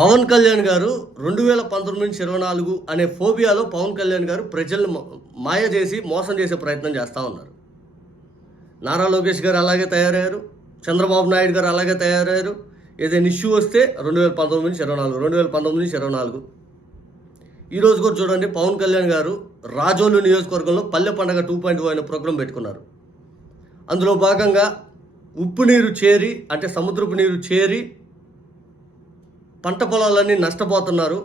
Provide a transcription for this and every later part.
పవన్ కళ్యాణ్ గారు రెండు వేల పంతొమ్మిది నుంచి ఇరవై నాలుగు అనే ఫోబియాలో పవన్ కళ్యాణ్ గారు ప్రజల్ని మాయ చేసి మోసం చేసే ప్రయత్నం చేస్తూ ఉన్నారు. నారా లోకేష్ గారు అలాగే తయారయ్యారు. చంద్రబాబు నాయుడు గారు అలాగే తయారయ్యారు. ఏదైనా ఇష్యూ వస్తే రెండు వేల పంతొమ్మిది నుంచి ఇరవై నాలుగు రెండు వేల పంతొమ్మిది నుంచి ఇరవై నాలుగు. ఈరోజు కూడా చూడండి పవన్ కళ్యాణ్ గారు రాజోలు నియోజకవర్గంలో పల్లె పండగ టూ పాయింట్ అనే ప్రోగ్రాం పెట్టుకున్నారు. అందులో భాగంగా ఉప్పు నీరు చేరి అంటే సముద్రపు నీరు చేరి పంట పొలాలన్నీ నష్టపోతున్నారు.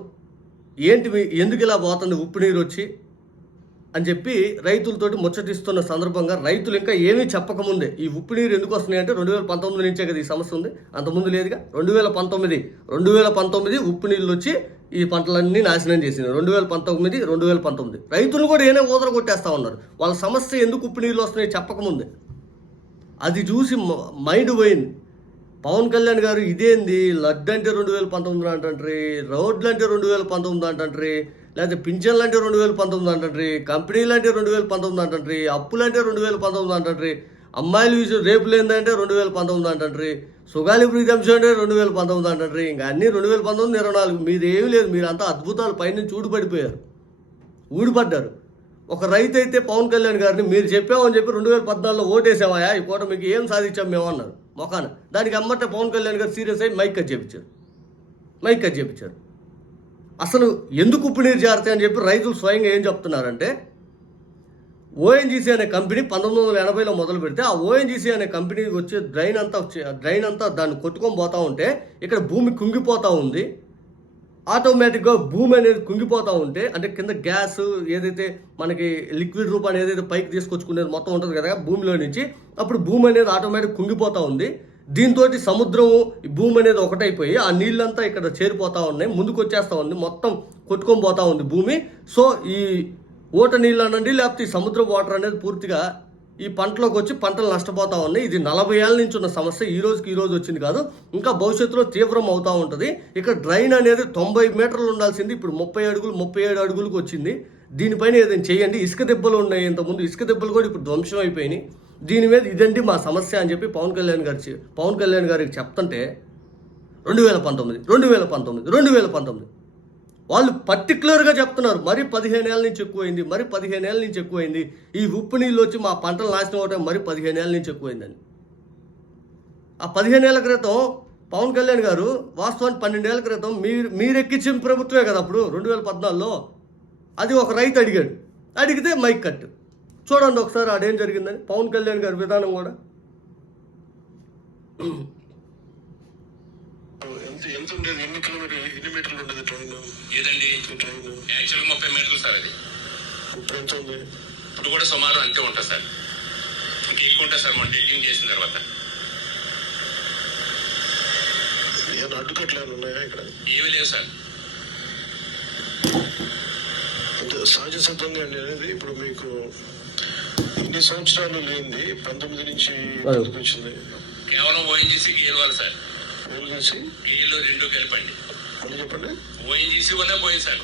ఏంటి ఎందుకు ఇలా పోతుంది ఉప్పు నీరు వచ్చి? అని చెప్పి రైతులతోటి ముచ్చటిస్తున్న సందర్భంగా రైతులు ఇంకా ఏమీ చెప్పకముందే ఈ ఉప్పు నీరు ఎందుకు వస్తున్నాయి? అంటే రెండు వేల పంతొమ్మిది నుంచే కదా ఈ సమస్య ఉంది. అంతకుముందు లేదుగా. రెండు వేల పంతొమ్మిది రెండు వేల పంతొమ్మిది ఉప్పు నీళ్ళు వచ్చి ఈ పంటలన్నీ నాశనం చేసింది రెండు వేల పంతొమ్మిది రెండు వేల పంతొమ్మిది. రైతులు కూడా ఏనే ఊదర కొట్టేస్తా ఉన్నారు. వాళ్ళ సమస్య ఎందుకు ఉప్పు నీళ్ళు వస్తున్నాయి చెప్పకముందే? అది చూసి మైండ్ పోయింది. పవన్ కళ్యాణ్ గారు ఇదేంది? లడ్డు అంటే రెండు వేల పంతొమ్మిది అంటాండ్రి రోడ్లు అంటే రెండు వేల పంతొమ్మిది అంటాండ్రి లేకపోతే పింఛన్లు అంటే రెండు వేల పంతొమ్మిది అంటాండ్రి కంపెనీలు అంటే రెండు వేల పంతొమ్మిది అంటాండ్రి అప్పులు అంటే రెండు వేల పంతొమ్మిది అంటాండ్రి అమ్మాయిలు విషయం రేపులు ఏంటంటే రెండు వేల పంతొమ్మిది అంటాండ్రి సుగాలి ప్రీతంశం అంటే రెండు వేల పంతొమ్మిది అంటాండ్రి ఇంకా అన్నీ రెండు వేల పంతొమ్మిది ఇరవై నాలుగు మీరు ఏమీ లేదు మీరంతా అద్భుతాలు పైన ఊడిపడిపోయారు. ఊడిపడ్డారు. ఒక రైతు అయితే పవన్ కళ్యాణ్ గారిని మీరు చెప్పామని చెప్పి రెండు వేల పద్నాలుగులో ఓటేసామయా ఈ పూట మీకు ఏం సాధించాం మేము అన్నారు. మొఖాన. దానికి అమ్మట పవన్ కళ్యాణ్ గారు సీరియస్ అయ్యి మైక్ కట్ చేపించారు. మైక్ కట్ చేపించారు. అసలు ఎందుకు ఉప్పు నీరు జారుతాయి అని చెప్పి రైతులు స్వయంగా ఏం చెప్తున్నారంటే ఓఎన్జీసీ అనే కంపెనీ పంతొమ్మిది వందల ఎనభైలో మొదలు పెడితే ఆ ఓఎన్జీసీ అనే కంపెనీకి వచ్చే డ్రైన్ అంతా డ్రైన్ అంతా దాన్ని కొట్టుకొని పోతూ ఉంటే ఇక్కడ భూమి కుంగిపోతూ ఉంది. ఆటోమేటిక్గా భూమి అనేది కుంగిపోతూ ఉంటే అంటే కింద గ్యాస్ ఏదైతే మనకి లిక్విడ్ రూపాన్ని ఏదైతే పైకి తీసుకొచ్చుకునేది మొత్తం ఉంటుంది కదా భూమిలో నుంచి అప్పుడు భూమి అనేది ఆటోమేటిక్ కుంగిపోతూ ఉంది. దీంతో సముద్రము భూమి అనేది ఒకటైపోయి ఆ నీళ్ళంతా ఇక్కడ చేరిపోతూ ఉన్నాయి ముందుకు వచ్చేస్తూ ఉంది మొత్తం కొట్టుకొని పోతా ఉంది భూమి. సో ఈ ఓట నీళ్ళు అనండి లేకపోతే ఈ సముద్ర వాటర్ అనేది పూర్తిగా ఈ పంటలోకి వచ్చి పంటలు నష్టపోతా ఉన్నాయి. ఇది నలభై ఏళ్ళ నుంచి ఉన్న సమస్య. ఈ రోజుకి ఈ రోజు వచ్చింది కాదు. ఇంకా భవిష్యత్తులో తీవ్రం అవుతూ ఉంటుంది. ఇక్కడ డ్రైన్ అనేది తొంభై మీటర్లు ఉండాల్సింది. ఇప్పుడు ముప్పై అడుగులు ముప్పై ఏడు అడుగులకు వచ్చింది. దీనిపైన ఏదైనా చేయండి. ఇసుక దెబ్బలు ఉన్నాయి ఇంతకుముందు. ఇసుక దెబ్బలు కూడా ఇప్పుడు ధ్వంసం అయిపోయినాయి. దీని మీద ఇదండి మా సమస్య అని చెప్పి పవన్ కళ్యాణ్ గారి పవన్ కళ్యాణ్ గారికి చెప్తుంటే రెండు వేల పంతొమ్మిది రెండు వేల పంతొమ్మిది రెండు వేల పంతొమ్మిది. వాళ్ళు పర్టికులర్గా చెప్తున్నారు మరి పదిహేను ఏళ్ళ నుంచి ఎక్కువైంది మరి పదిహేను ఏళ్ళ నుంచి ఎక్కువైంది ఈ ఉప్పు నీళ్ళు వచ్చి మా పంటలు నాశనం అవటం మరి పదిహేను ఏళ్ళ నుంచి ఎక్కువైందని. ఆ పదిహేను ఏళ్ళ క్రితం పవన్ కళ్యాణ్ గారు వాస్తవానికి పన్నెండేళ్ళ క్రితం మీరు మీరెక్కించిన ప్రభుత్వమే కదా అప్పుడు రెండు వేల పద్నాలుగులో. అది ఒక రైతు అడిగాడు. అడిగితే మైక్ కట్. చూడండి ఒకసారి ఆడేం జరిగిందని పవన్ కళ్యాణ్ గారి విధానం కూడా. ఎంత ఎంత ఉండేది ఎన్ని కిలోమీటర్ ఎన్ని మీటర్లు యాక్చువల్గా ముప్పై మీటర్లు సార్ అది. ఇప్పుడు ఎంత ఉంది ఇప్పుడు కూడా సుమారు అంతే ఉంటుంది సార్. ఇంకా ఎక్కువ ఉంటుంది సార్ మనం డెలింగ్ చేసిన తర్వాత. ఏమైనా అడ్డుకట్లు ఏమైనా ఉన్నాయా ఇక్కడ? ఏమీ లేవు సార్. సహజ సిద్ధంగా అనేది ఇప్పుడు మీకు ఇన్ని సంవత్సరాలు లేనిది పంతొమ్మిది నుంచి వచ్చింది? కేవలం ఓఎన్జీసీ గేయవాలి సార్. చేసి గేయలు రెండు కలిపండి చెప్పండి ఓఎన్జీసీ వల్లే సార్.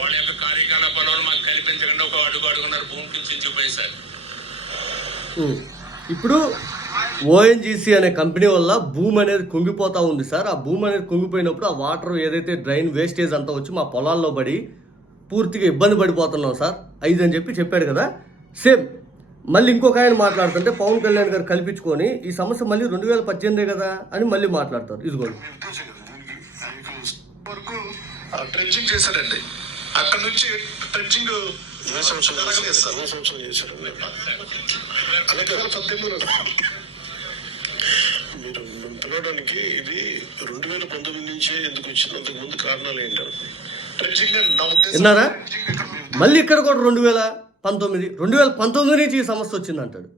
వాళ్ళ యొక్క కార్యకలాపాలను మాకు కల్పించకుండా ఒక అడుగు అడుగున్నారు భూమి కించిపోయింది సార్. ఇప్పుడు ఓఎన్జీసీ అనే కంపెనీ వల్ల భూమి అనేది కుంగిపోతా ఉంది సార్. ఆ భూమి అనేది కుంగిపోయినప్పుడు ఆ వాటర్ ఏదైతే డ్రైన్ వేస్టేజ్ అంతా వచ్చి మా పొలాల్లో పడి పూర్తిగా ఇబ్బంది పడిపోతున్నాం సార్. ఐదు అని చెప్పి చెప్పాడు కదా. సేమ్ మళ్ళీ ఇంకొక ఆయన మాట్లాడుతుంటే పవన్ కళ్యాణ్ గారు కల్పించుకొని ఈ సమస్య మళ్ళీ రెండు వేల పద్దెనిమిదే కదా అని మళ్ళీ మాట్లాడతారు. ఇదిగోండి. వరకు ట్రెంచింగ్ చేశారండి అక్కడ నుంచి ట్రెంచింగ్ ఏ సంవత్సరం జరగలేదు చేశారు? సార్ ఏ సంవత్సరం చేశారు అలాగే కదా పద్దెనిమిదిలో. మీరు పిలవడానికి ఇది రెండు వేల పంతొమ్మిది నుంచే ఎందుకు వచ్చింది? అంతకు ముందు కారణాలు విన్నారా? మళ్ళీ ఇక్కడ కూడా రెండు వేల పంతొమ్మిది రెండు వేల పంతొమ్మిది నుంచి ఈ సమస్య వచ్చింది అంటాడు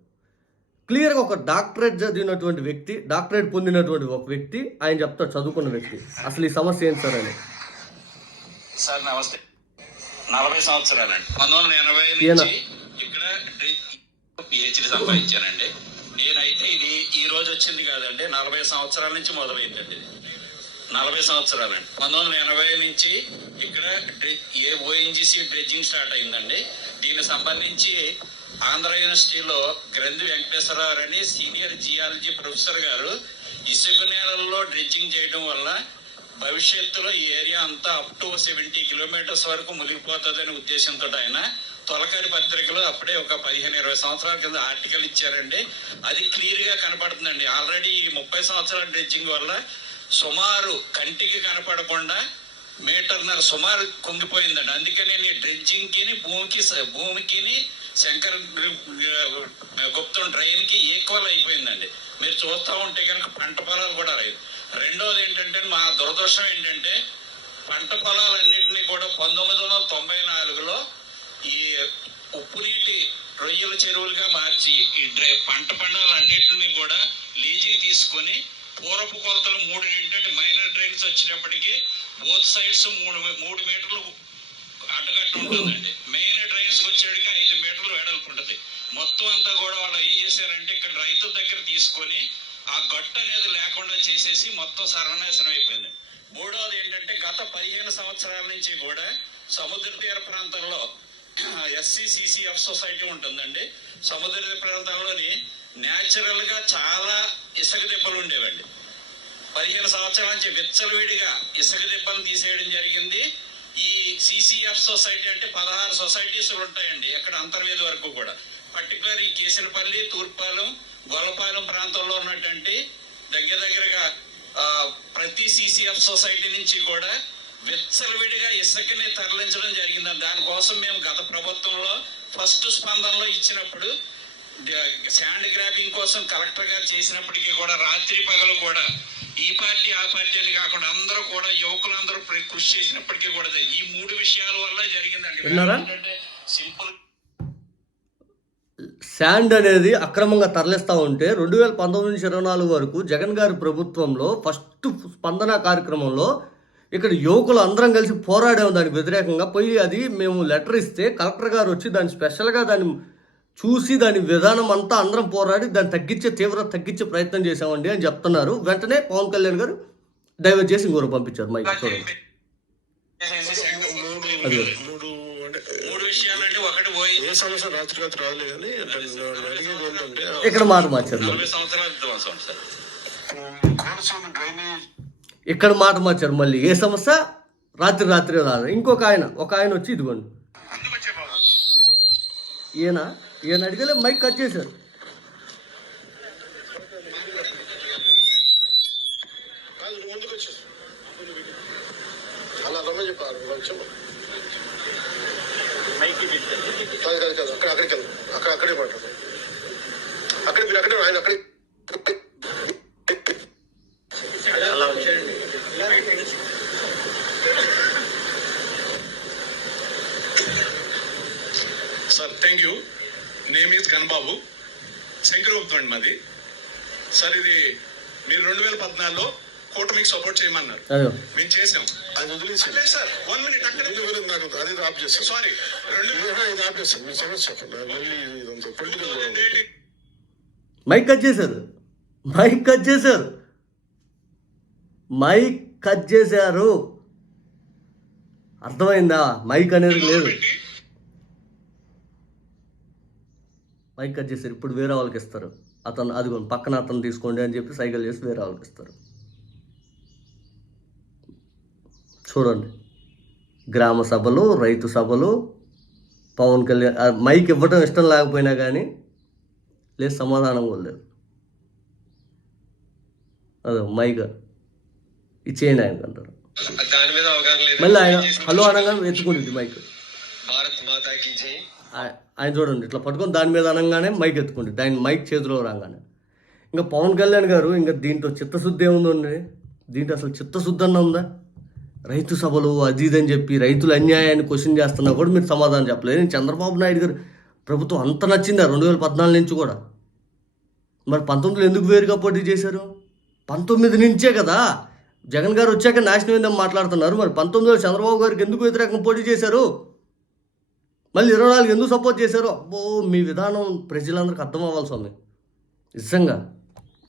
క్లియర్గా ఒక డాక్టరేట్ చదివినటువంటి వ్యక్తి డాక్టరేట్ పొందినటువంటి ఒక వ్యక్తి ఆయన చెప్తాడు చదువుకున్న వ్యక్తి. అసలు ఈ సమస్య ఏంటి సార్ అని? సార్ నమస్తే. నలభై సంవత్సరాలండి. పంతొమ్మిది వందల ఎనభై ఈయన. నుంచి ఇక్కడ పిహెచ్డి సంపాదించానండి. నేనైతే ఇది ఈ రోజు వచ్చింది కాదండి నలభై సంవత్సరాల నుంచి మొదలైందండి. నలభై సంవత్సరాలండి పంతొమ్మిది వందల ఎనభై నుంచి ఇక్కడ ఏ ఓఎన్జిసి డ్రెడ్జింగ్ స్టార్ట్ అయిందండి. దీనికి సంబంధించి ఆంధ్ర యూనివర్సిటీలో గ్రంథి వెంకటేశ్వరరావు అని సీనియర్ జియాలజీ ప్రొఫెసర్ గారు ఇసుక నేలల్లో డ్రెడ్జింగ్ చేయడం వల్ల భవిష్యత్తులో ఈ ఏరియా అంతా అప్ టు సెవెంటీ కిలోమీటర్స్ వరకు మునిగిపోతుందనే ఉద్దేశంతో ఆయన తొలకరి పత్రికలో అప్పుడే ఒక పదిహేను ఇరవై సంవత్సరాల కింద ఆర్టికల్ ఇచ్చారండి. అది క్లియర్గా కనపడుతుందండి. ఆల్రెడీ ఈ ముప్పై సంవత్సరాల డ్రెడ్జింగ్ వల్ల సుమారు కంటికి కనపడకుండా మీటర్నర సుమారు కుంగిపోయిందండి. అందుకనే నీ డ్రెడ్జింగ్ భూమికి భూమికి శంకర్ గుప్తం డ్రైన్కి ఈక్వల్ అయిపోయిందండి. మీరు చూస్తూ ఉంటే కనుక పంట పొలాలు కూడా లేదు రెండోది ఏంటంటే మా దురదృష్టం ఏంటంటే పంట పొలాలన్నింటినీ కూడా పంతొమ్మిది వందల తొంభై నాలుగులో ఈ ఉప్పు నీటి రొయ్యల చెరువులుగా మార్చి ఈ డ్రై పంట పండాలన్నింటినీ కూడా లీజీ తీసుకొని పూర్వపు కొలతలు మూడు ఏంటంటే మైనర్ డ్రైన్స్ వచ్చినప్పటికీ బోత్ సైడ్స్ మూడు మూడు మీటర్లు అడ్డగట్టు ఉంటుందండి. మెయిన్ డ్రైన్స్ వచ్చేటికి ఐదు మీటర్లు వెడల్పు ఉంటుంది. మొత్తం అంతా కూడా వాళ్ళు ఏం చేశారంటే ఇక్కడ రైతుల దగ్గర తీసుకొని ఆ గట్టు అనేది లేకుండా చేసేసి మొత్తం సర్వనాశనం అయిపోయింది. మూడవది ఏంటంటే గత పదిహేను సంవత్సరాల నుంచి కూడా సముద్ర తీర ప్రాంతంలో ఎస్సీసీసీఎఫ్ సొసైటీ ఉంటుందండి. సముద్ర తీర ప్రాంతంలోని న్యాచురల్గా చాలా ఇసుక దిబ్బలు ఉండేవండి. పదిహేను సంవత్సరాల నుంచి విచ్చలవిడిగా ఇసుక దిబ్బలు తీసేయడం జరిగింది. ఈ సిసిఎఫ్ సొసైటీ అంటే పదహారు సొసైటీస్ ఉంటాయండి ఎక్కడ అంతర్వేది వరకు కూడా. పర్టికులర్ ఈ కేసరపల్లి తూర్పాలెం గొల్లపాలెం ప్రాంతంలో ఉన్నటువంటి దగ్గర దగ్గరగా ప్రతి సిసిఎఫ్ సొసైటీ నుంచి కూడా విచ్చలవిడిగా ఇసుకని తరలించడం జరిగింది దానికోసం మేము గత ప్రభుత్వంలో ఫస్ట్ స్పందనలో ఇచ్చినప్పుడు శాండ్ గ్రాబింగ్ కోసం కలెక్టర్ గారు చేసినప్పటికీ కూడా రాత్రి పగలు కూడా ఈ పార్టీ ఆ పార్టీ అని కాకుండా అందరూ కూడా యువకులందరూ ప్ర- కృషి చేసినప్పటికీ కూడా ఈ మూడు విషయాల వల్ల జరిగిందండి. విన్నారా? సింపుల్ శాండ్ అనేది అక్రమంగా తరలిస్తూ ఉంటే రెండు వేల పంతొమ్మిది నుంచి ఇరవై నాలుగు వరకు జగన్ గారి ప్రభుత్వంలో ఫస్ట్ స్పందన కార్యక్రమంలో ఇక్కడ యువకులు అందరం కలిసి పోరాడాము దానికి వ్యతిరేకంగా పోయి అది మేము లెటర్ ఇస్తే కలెక్టర్ గారు వచ్చి దాన్ని స్పెషల్గా దాన్ని చూసి దాని విధానం అంతా అందరం పోరాడి దాన్ని తగ్గించే తీవ్రత తగ్గించే ప్రయత్నం చేశామండి అని చెప్తున్నారు. వెంటనే పవన్ కళ్యాణ్ గారు డైవర్ట్ చేసి ఇంకోరు పంపించారు మైక్. చూడండి. అది. ఇక్కడ మాట మార్చారు ఇక్కడ మాట మార్చారు మళ్ళీ. ఏ సమస్య? రాత్రి రాత్రి రాదు ఇంకొక ఆయన ఒక ఆయన వచ్చి ఇదిగోండి. ఈయన ఈయన అడిగలే మైక్ కట్ చేశారు. అలా రమ్మ చెప్పారు అక్కడ అక్కడికి వెళ్ళు. అక్కడ అక్కడే మాట్లాడు. అక్కడ మీరు అక్కడే ఆయన అక్కడే ఈజ్ గణబాబు. శంకరగుప్తం అండి మాది. సార్ ఇది మీరు రెండు వేల పద్నాలుగులో కూటమికి సపోర్ట్ చేయమన్నారు. మేము చేసాం. అది వదిలేసి లేదు సార్ వన్ మినిట్ అక్కడ నాకు అది ఆఫ్ చేస్తాను. సారీ రెండు ఇది ఆఫ్ చేస్తాను. మీ సమస్య చెప్పండి. మళ్ళీ ఇదంతా పొలిటికల్ డేట్ మైక్ కట్ చేశారు. మైక్ కట్ చేశారు. మైక్ కట్ చేశారు. అర్థమైందా? మైక్ అనేది లేదు. మైక్ కట్ చేశారు. ఇప్పుడు వేరే వాళ్ళకి ఇస్తారు. అతను అదిగోండి పక్కన అతను తీసుకోండి అని చెప్పి సైకిల్ చేసి వేరే వాళ్ళకి ఇస్తారు. చూడండి. గ్రామ సభలు రైతు సభలు పవన్ కళ్యాణ్ మైక్ ఇవ్వటం ఇష్టం లేకపోయినా కానీ లేదు సమాధానం కూడా లేదు. అదే మైక్ ఇచ్చేయండి ఆయనకు అంటారు. మళ్ళీ ఆయన హలో అనగానే ఎత్తుకుంటుంది మైక్. ఆయన చూడండి ఇట్లా పట్టుకొని దాని మీద అనగానే మైక్ ఎత్తుకోండి. దాని మైక్ చేతిలో రాగానే. ఇంకా పవన్ కళ్యాణ్ గారు ఇంకా దీంట్లో చిత్తశుద్ధి ఏముందండి దీంట్లో అసలు చిత్తశుద్ధి అన్న ఉందా? రైతు సభలు అది ఇదని అని చెప్పి రైతుల అన్యాయాన్ని క్వశ్చన్ చేస్తున్నా కూడా మీరు సమాధానం చెప్పలేదు. నేను చంద్రబాబు నాయుడు గారు ప్రభుత్వం అంత నచ్చిందా రెండు వేల పద్నాలుగు నుంచి కూడా? మరి పంతొమ్మిదిలో ఎందుకు వేరుగా పోటీ చేశారు? పంతొమ్మిది నుంచే కదా. జగన్ గారు వచ్చాక నాశనం ఏందని మాట్లాడుతున్నారు. మరి పంతొమ్మిదిలో చంద్రబాబు గారికి ఎందుకు వ్యతిరేకంగా పోటీ చేశారు? మళ్ళీ ఇరవై నాలుగు ఎందుకు సపోర్ట్ చేశారో? అబ్బో మీ విధానం ప్రజలందరికీ అర్థం అవ్వాల్సి ఉంది. నిజంగా.